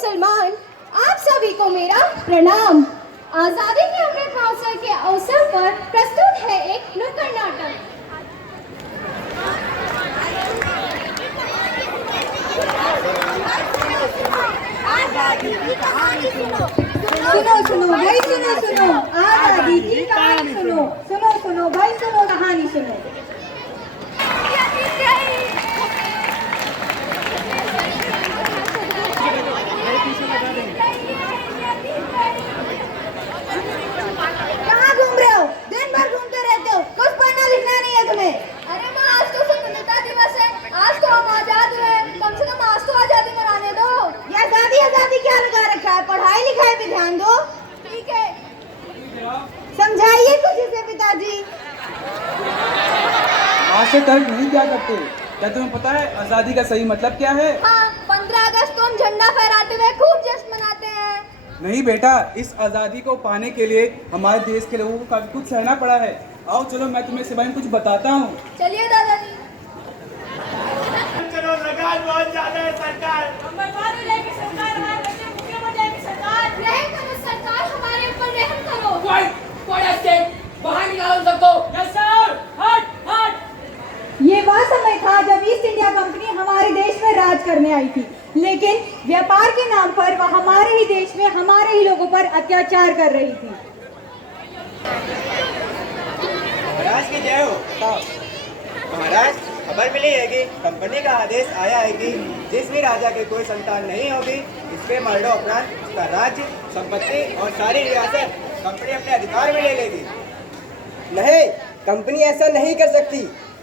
मुसलमान, आप सभी को मेरा प्रणाम। आजादी के अमृत महोत्सव के अवसर पर प्रस्तुत है एक नुक्कड़ नाटक। सुनो सुनो भाई, सुनो सुनो आजादी की कहानी सुनो। सुनो सुनो भाई, सुनो कहानी सुनो। कहाँ घूम रहे हो? दिन भर घूमते रहते हो, कुछ पढ़ना लिखना नहीं है तुम्हें। अरे माँ, आज तो स्वतंत्रता दिवस है, आज तो हम आजाद हुए, कम से कम आज तो आजादी मनाने दो। ये आजादी आजादी क्या लगा रखा है? पढ़ाई लिखाई पे ध्यान दो। ठीक है, समझाइए कुछ इसे पिताजी। आज से तर्क नहीं क्या करते? क्या तुम्हें पता है आजादी का सही मतलब क्या है? हाँ, 15 अगस्त को हम झंडा फहराते हुए खूब जश्न मनाते हैं। नहीं बेटा, इस आजादी को पाने के लिए हमारे देश के लोगों को काफी कुछ सहना पड़ा है। आओ चलो, मैं तुम्हें इस बारे में कुछ बताता हूँ। चलिए दादाजी। चलो, लगान बहुत ज्यादा है सरकार। रहम करो सरकार, हमारे ऊपर रहम करो। बाहर निकालो सबको। Yes sir. हट हट। ये वह समय था जब ईस्ट इंडिया कंपनी हमारे देश में राज करने आई थी, लेकिन व्यापार के नाम पर वह हमारे ही देश में हमारे ही लोगों पर अत्याचार कर रही थी। महाराज की जय हो। महाराज, खबर मिली है कि कंपनी का आदेश आया है कि जिस भी राजा के कोई संतान नहीं होगी, इसके मरणोपरांत उसका राज्य, संपत्ति और सारी रियासत कंपनी अपने अधिकार में ले लेगी। नहीं, कंपनी ऐसा नहीं कर सकती।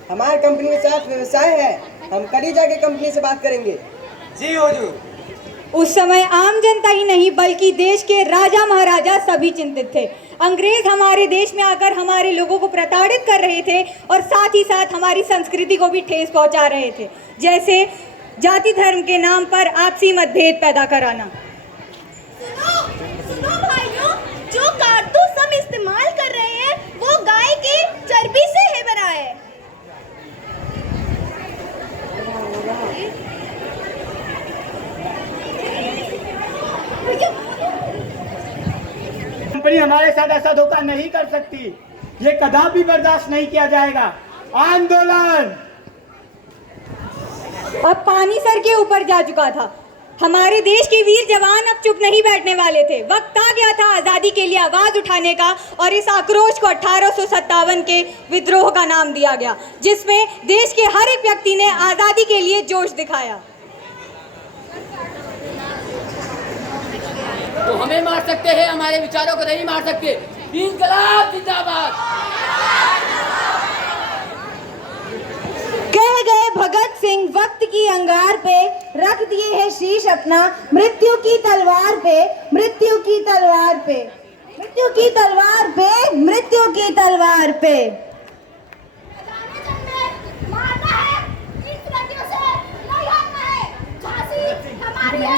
हमारी कंपनी के साथ व्यवसाय है, हम कल ही जाके कंपनी से बात करेंगे। जी हुजूर। उस समय आम जनता ही नहीं बल्कि देश के राजा महाराजा सभी चिंतित थे। अंग्रेज हमारे देश में आकर हमारे लोगों को प्रताड़ित कर रहे थे और साथ ही साथ हमारी संस्कृति को भी ठेस पहुंचा रहे थे, जैसे जाति धर्म के नाम पर आपसी मतभेद पैदा कराना। सुनो भाइयों, जो कारतूस हम इस्तेमाल कर रहे हैं वो गाय की चर्बी से है बना है। कंपनी हमारे साथ ऐसा धोखा नहीं कर सकती। ये कदापि बर्दाश्त नहीं किया जाएगा। आंदोलन। अब पानी सर के ऊपर जा चुका था। हमारे देश के वीर जवान अब चुप नहीं बैठने वाले थे। वक्त आ गया था आज़ादी के लिए आवाज़ उठाने का, और इस आक्रोश को 1857 के विद्रोह का नाम दिया गया, जिसमें देश के हर एक व्यक्ति ने आज़ादी के लिए जोश दिखाया। तो हमें मार सकते हैं, हमारे विचारों को नहीं मार सकते। इंकलाब जिंदाबाद। कह गए भगत सिंह वक्त की अंगार पे, रख दिए है शीश अपना मृत्यु की तलवार पे, मृत्यु की तलवार पे, मृत्यु की तलवार पे, मृत्यु की तलवार पे। मारना है, इन लड़कियों से नहीं हटना है। झांसी हमारी है,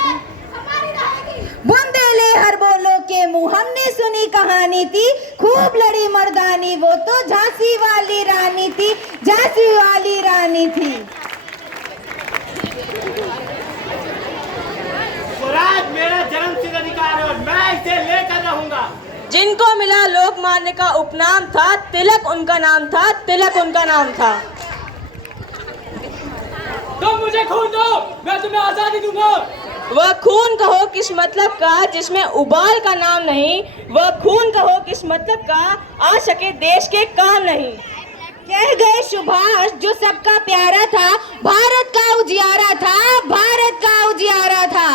हमारी रहेगी। बुंदेले हर बोलो के मुंह, हमने सुनी कहानी थी, खूब लड़ी मर्दानी, वो तो झांसी वाली रानी थी, झांसी वाली रानी थी। स्वराज मेरा जन्मसिद्ध अधिकार है और मैं इसे लेकर रहूंगा। जिनको मिला लोकमान्य का उपनाम था, तिलक उनका नाम था, तिलक उनका नाम था। तुम मुझे खून दो, मैं तुम्हें आजादी दूंगा। वह खून कहो किस मतलब का जिसमें उबाल का नाम नहीं, वह खून कहो किस मतलब का आ सके देश के काम नहीं। कह गए सुभाष जो सबका प्यारा था, भारत का उजियारा था, भारत का उजियारा था।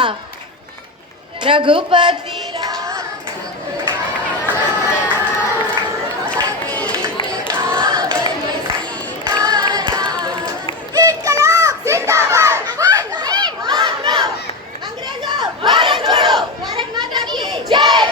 रघुपति इंकलाब जिंदाबाद। अंग्रेजों भारत छोड़ो, भारत माता की जय।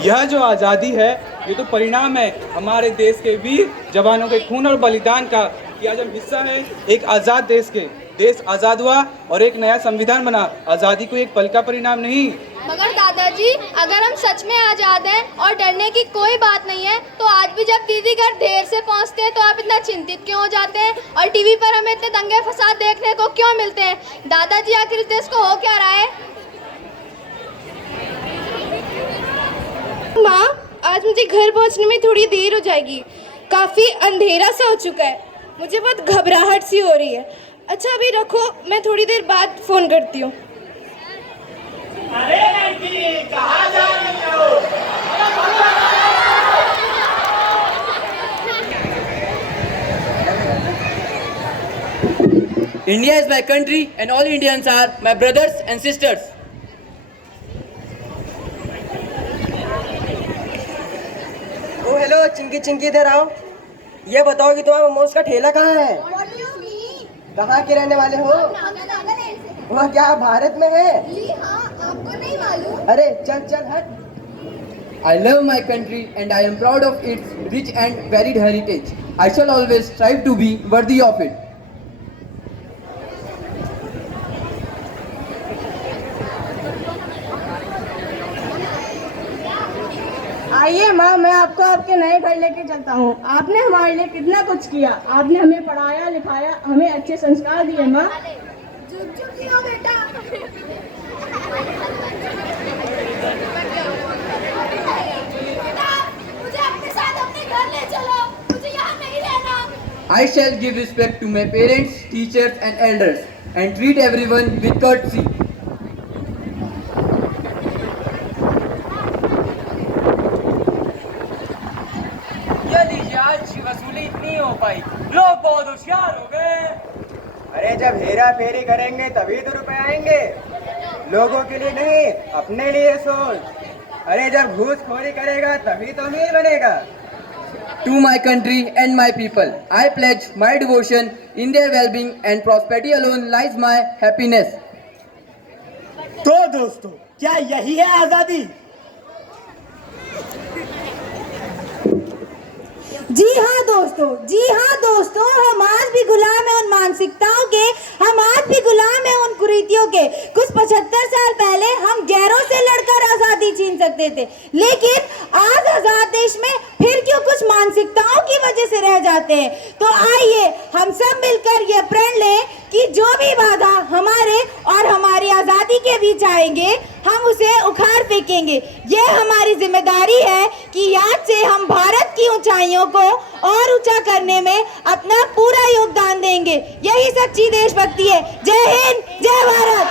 यह जो आज़ादी है, ये तो परिणाम है हमारे देश के वीर जवानों के खून और बलिदान का, कि आज हम हिस्सा है एक आज़ाद देश के। देश आज़ाद हुआ और एक नया संविधान बना। आज़ादी को एक पल का परिणाम नहीं। मगर दादाजी, जी, अगर हम सच में आज़ाद हैं और डरने की कोई बात नहीं है तो आज भी जब दीदी घर देर से पहुंचते हैं तो आप इतना चिंतित क्यों हो जाते हैं और टीवी पर हमें इतने दंगे फसाद देखने को क्यों मिलते हैं? दादाजी, आखिर इस देश को हो क्या रहा है? माँ, आज मुझे घर पहुंचने में थोड़ी देर हो जाएगी। काफ़ी अंधेरा सा हो चुका है। मुझे बहुत घबराहट सी हो रही है। अच्छा अभी रखो, मैं थोड़ी देर बाद फ़ोन करती हूँ। India is my country and all Indians are my brothers and sisters. ओ हेलो चिंकी चिंकी, इधर आओ। ये बताओ कि तुम्हारा मोमोज का ठेला कहाँ है? कहाँ के रहने वाले हो? वह क्या भारत में है? आपको नहीं मालूम? अरे चल चल हट। I love my country and I am proud of its rich and varied heritage. I shall always strive to be worthy of it. आइए माँ, मैं आपको आपके नए घर लेके चलता हूँ। आपने हमारे लिए कितना कुछ किया। आपने हमें पढ़ाया लिखाया, हमें अच्छे संस्कार दिए माँ। बेटा, मुझे अपने साथ अपने घर ले चलो, मुझे यहाँ नहीं रहना। I shall give respect to my parents, teachers and elders and treat everyone with courtesy. ये लीजिए, आज की वसूली इतनी हो पाई, लोग बहुत होशियार हो गए। अरे जब हेरा फेरी करेंगे तभी तो रुपए आएंगे। लोगों के लिए नहीं, अपने लिए सोच। अरे जब घूसखोरी करेगा तभी तो अमीर बनेगा। To my country and my people, I pledge my devotion. In their well-being and prosperity alone lies my happiness. तो दोस्तों, क्या यही है आजादी? जी हाँ दोस्तों, हम आज भी गुलाम हैं उन मानसिकताओं के, हम आज भी गुलाम हैं उन कुरीतियों के। कुछ 75 साल पहले हम गैरों से लड़कर आज़ादी छीन सकते थे, लेकिन आज आज़ाद देश में फिर क्यों कुछ मानसिकताओं की वजह से रह जाते हैं। तो आइए हम सब मिलकर ये प्रण लें कि जो भी बाधा हमारे और हमारी आज़ादी के बीच आएंगे, हम उसे उखाड़ फेंकेंगे। ये हमारी जिम्मेदारी है कि आज से हम भारत की ऊंचाइयों को और ऊंचा करने में अपना पूरा योगदान देंगे। यही सच्ची देशभक्ति है। जय हिंद, जय भारत।